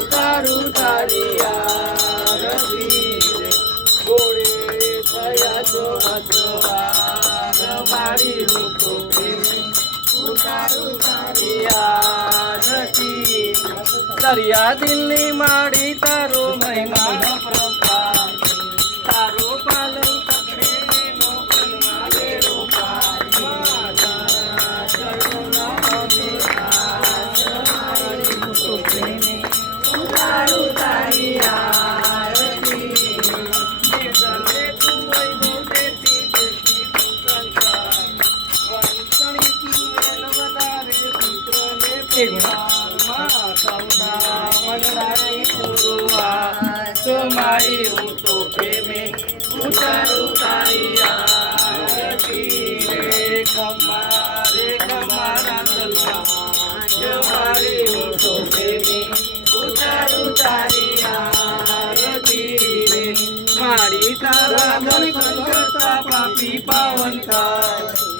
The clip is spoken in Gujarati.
ઉતારું તારી આરતી રે ગોળે થયા છો અસવાર મારી હું તો પ્રેમી ઉતારું તારી આરતી દરિયા દિલની માડી તારો મહિમા પ્રભાત તારો પાલવ પકડે નો કનવાલે રૂપાર માતા ચરણોના અભિલાષ હું તો પ્રેમી ઉતારું તારી આરતી જીવને તું વૈભવ દેતી દેતી તું સંસાર વંશણી તું એન વધારે પુત્રને પ્રેમાર માતાના મનડાની પુરુવા મારી હું તો પ્રેમી ઉતારું તારી આરતી રે ખમારા તલવા મારી હું તો પ્રેમી ઉતારું તારી આરતી રે મારી તારા દર્શન કરતા પાપી પાવન થાય